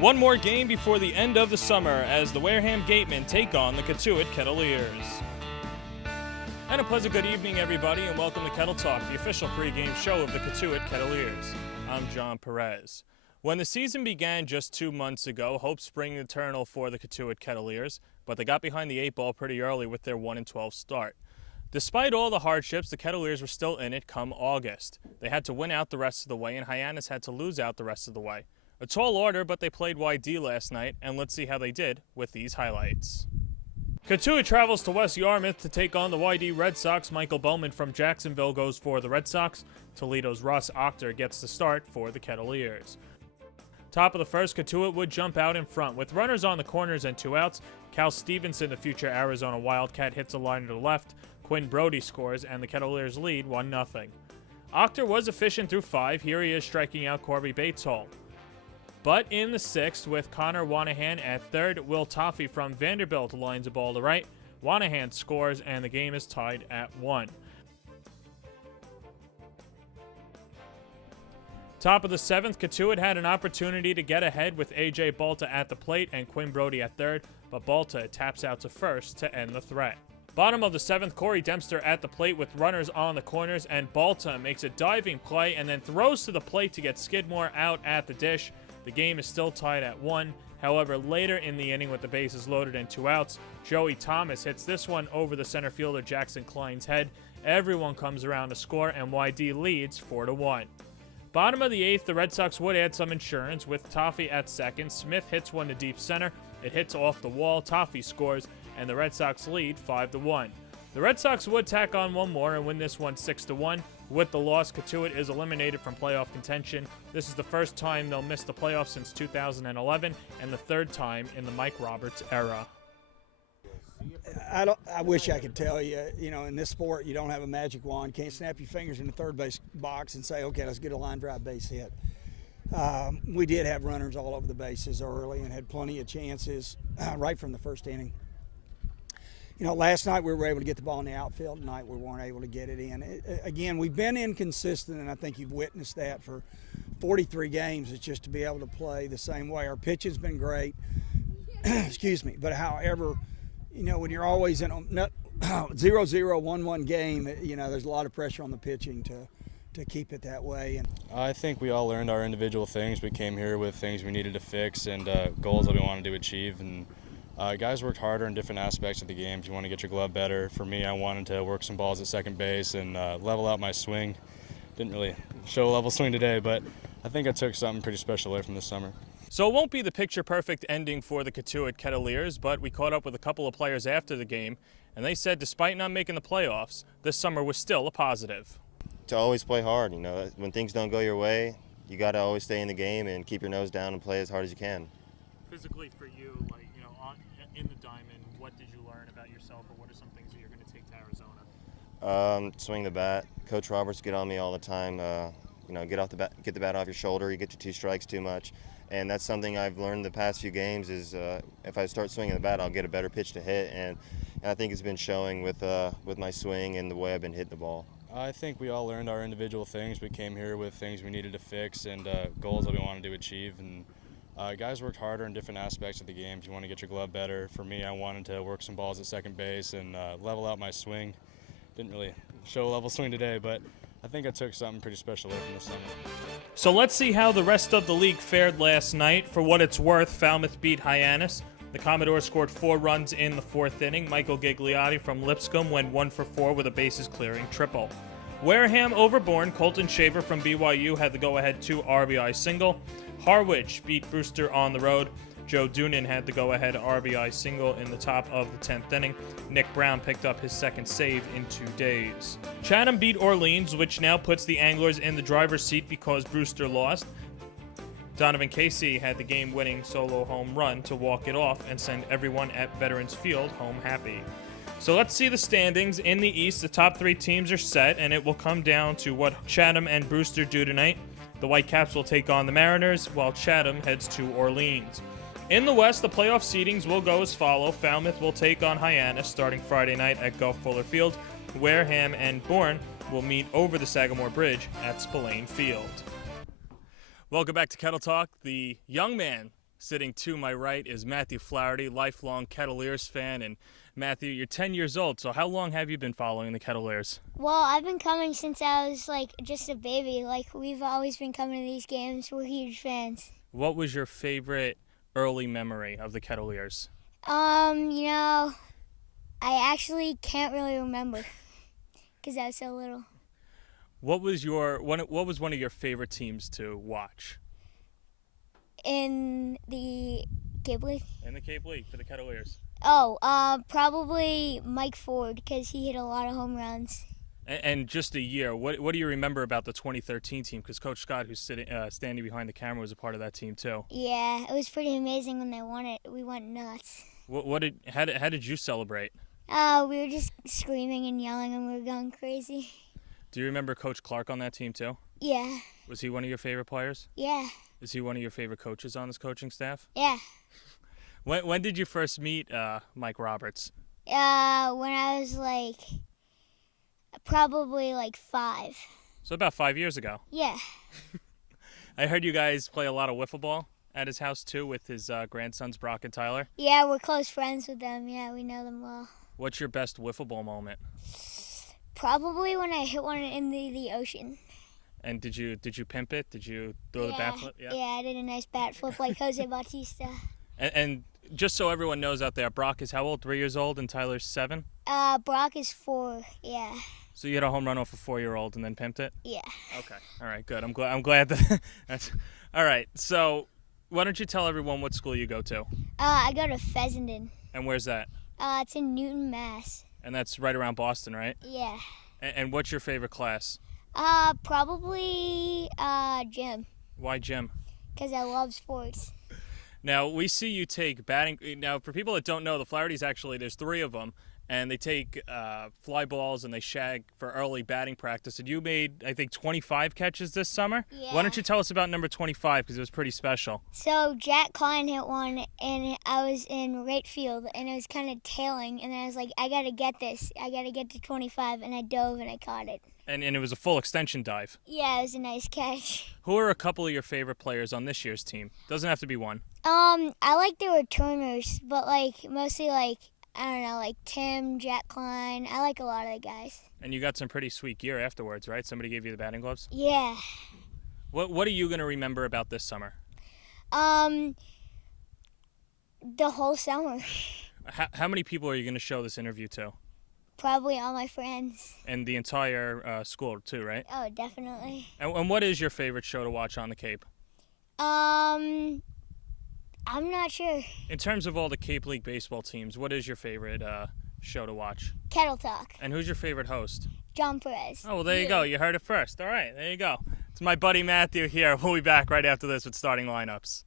One more game before the end of the summer as the Wareham Gatemen take on the Cotuit Kettleers. And a pleasant good evening, everybody, and welcome to Kettle Talk, the official pregame show of the Cotuit Kettleers. I'm Jon Perez. When the season began just 2 months ago, hope sprang eternal for the Cotuit Kettleers, but they got behind the 8 ball pretty early with their 1-12 start. Despite all the hardships, the Kettleers were still in it come August. They had to win out the rest of the way, and Hyannis had to lose out the rest of the way. A tall order, but they played YD last night, and let's see how they did with these highlights. Cotuit travels to West Yarmouth to take on the YD Red Sox. Michael Bowman from Jacksonville goes for the Red Sox. Toledo's Russ Ochter gets the start for the Kettleers. Top of the first, Cotuit would jump out in front. With runners on the corners and 2 outs, Cal Stevenson, the future Arizona Wildcat, hits a line to the left. Quinn Brody scores, and the Kettleers lead 1-0. Ochter was efficient through 5. Here he is striking out Corby Batesall. But in the 6th, with Connor Wanahan at third, Will Toffee from Vanderbilt lines a ball to right. Wanahan scores, and the game is tied at 1. Top of the 7th, Cotuit had an opportunity to get ahead with A.J. Balta at the plate and Quinn Brody at third, but Balta taps out to first to end the threat. Bottom of the 7th, Corey Dempster at the plate with runners on the corners, and Balta makes a diving play and then throws to the plate to get Skidmore out at the dish. The game is still tied at 1. However, later in the inning with the bases loaded and 2 outs, Joey Thomas hits this one over the center fielder Jackson Klein's head. Everyone comes around to score, and YD leads 4-1. Bottom of the 8th, the Red Sox would add some insurance with Toffee at second. Smith hits one to deep center. It hits off the wall. Toffee scores, and the Red Sox lead 5-1. The Red Sox would tack on one more and win this one 6-1. With the loss, Cotuit is eliminated from playoff contention. This is the first time they'll miss the playoffs since 2011 and the 3rd time in the Mike Roberts era. I wish I could tell you, in this sport, you don't have a magic wand. Can't snap your fingers in the third base box and say, okay, let's get a line drive base hit. We did have runners all over the bases early and had plenty of chances right from the first inning. Last night we were able to get the ball in the outfield. Tonight we weren't able to get it in. Again, we've been inconsistent, and I think you've witnessed that for 43 games. It's just to be able to play the same way. Our pitch has been great, excuse me, but however, when you're always in a 0-0, 1-1 game, there's a lot of pressure on the pitching to keep it that way. And I think we all learned our individual things. We came here with things we needed to fix and goals that we wanted to achieve. And guys worked harder in different aspects of the game. If you want to get your glove better, for me, I wanted to work some balls at second base and level out my swing. Didn't really show a level swing today, but I think I took something pretty special away from this summer. So it won't be the picture-perfect ending for the Cotuit Kettleers, but we caught up with a couple of players after the game, and they said despite not making the playoffs, this summer was still a positive. To always play hard, when things don't go your way, you got to always stay in the game and keep your nose down and play as hard as you can. Physically for you, in the diamond, what did you learn about yourself, or what are some things that you're going to take to Arizona? Swing the bat. Coach Roberts get on me all the time. Get the bat off your shoulder. You get to 2 strikes too much. And that's something I've learned the past few games is if I start swinging the bat, I'll get a better pitch to hit. And I think it's been showing with my swing and the way I've been hitting the ball. I think we all learned our individual things. We came here with things we needed to fix and goals that we wanted to achieve. And guys worked harder in different aspects of the game. If you want to get your glove better, for me, I wanted to work some balls at second base and level out my swing. Didn't really show a level swing today, but I think I took something pretty special away from this summer. So let's see how the rest of the league fared last night. For what it's worth, Falmouth beat Hyannis. The Commodores scored 4 runs in the 4th inning. Michael Gigliotti from Lipscomb went 1 for 4 with a bases-clearing triple. Wareham over Bourne. Colton Shaver from BYU had the go-ahead 2 RBI single. Harwich beat Brewster on the road. Joe Doonan had the go-ahead RBI single in the top of the 10th inning. Nick Brown picked up his 2nd save in 2 days. Chatham beat Orleans, which now puts the Anglers in the driver's seat because Brewster lost. Donovan Casey had the game-winning solo home run to walk it off and send everyone at Veterans Field home happy. So let's see the standings. In the East, the top 3 teams are set, and it will come down to what Chatham and Brewster do tonight. The Whitecaps will take on the Mariners, while Chatham heads to Orleans. In the West, the playoff seedings will go as follow. Falmouth will take on Hyannis starting Friday night at Gulf Fuller Field. Wareham and Bourne will meet over the Sagamore Bridge at Spillane Field. Welcome back to Kettle Talk. The young man Sitting to my right is Matthew Flaherty, lifelong Kettleers fan. And Matthew, you're 10 years old, so how long have you been following the Kettleers? Well, I've been coming since I was just a baby. We've always been coming to these games. We're huge fans. What was your favorite early memory of the Kettleers? I actually can't really remember because I was so little. What was one of your favorite teams to watch? In the Cape League? In the Cape League for the Kettleers. Oh, probably Mike Ford because he hit a lot of home runs. And just a year, what do you remember about the 2013 team? Because Coach Scott, who's standing behind the camera, was a part of that team too. Yeah, it was pretty amazing when they won it. We went nuts. How did you celebrate? We were just screaming and yelling and we were going crazy. Do you remember Coach Clark on that team too? Yeah. Was he one of your favorite players? Yeah. Is he one of your favorite coaches on his coaching staff? Yeah. When did you first meet Mike Roberts? When I was probably 5. So about 5 years ago. Yeah. I heard you guys play a lot of wiffle ball at his house too with his grandsons Brock and Tyler. Yeah, we're close friends with them. Yeah, we know them well. What's your best wiffle ball moment? Probably when I hit one in the ocean. And did you pimp it? Did you throw the bat flip? Yeah, I did a nice bat flip like Jose Bautista. And just so everyone knows out there, Brock is how old? 3 years old, and Tyler's 7? Brock is 4, yeah. So you had a home run off a 4-year-old and then pimped it? Yeah. Okay. All right, good. I'm glad that that's all right. So why don't you tell everyone what school you go to? I go to Fessenden. And where's that? It's in Newton, Mass. And that's right around Boston, right? Yeah. And what's your favorite class? Probably gym. Why gym? Because I love sports. Now, we see you take batting. Now, for people that don't know, the Flahertys actually, there's 3 of them, and they take fly balls and they shag for early batting practice. And you made, I think, 25 catches this summer? Yeah. Why don't you tell us about number 25, because it was pretty special. So Jack Klein hit one, and I was in right field, and it was kind of tailing, and I was like, I got to get this. I got to get to 25, and I dove, and I caught it. And it was a full extension dive. Yeah, it was a nice catch. Who are a couple of your favorite players on this year's team? Doesn't have to be one. I like the returners, but mostly I don't know, Tim, Jack Klein. I like a lot of the guys. And you got some pretty sweet gear afterwards, right? Somebody gave you the batting gloves? Yeah. What are you going to remember about this summer? The whole summer. How many people are you going to show this interview to? Probably all my friends. And the entire school too, right? Oh, definitely. And what is your favorite show to watch on the Cape? I'm not sure. In terms of all the Cape League baseball teams, what is your favorite show to watch? Kettle Talk. And who's your favorite host? Jon Perez. Oh, well, there you go. You heard it first. All right, there you go. It's my buddy Matthew here. We'll be back right after this with starting lineups.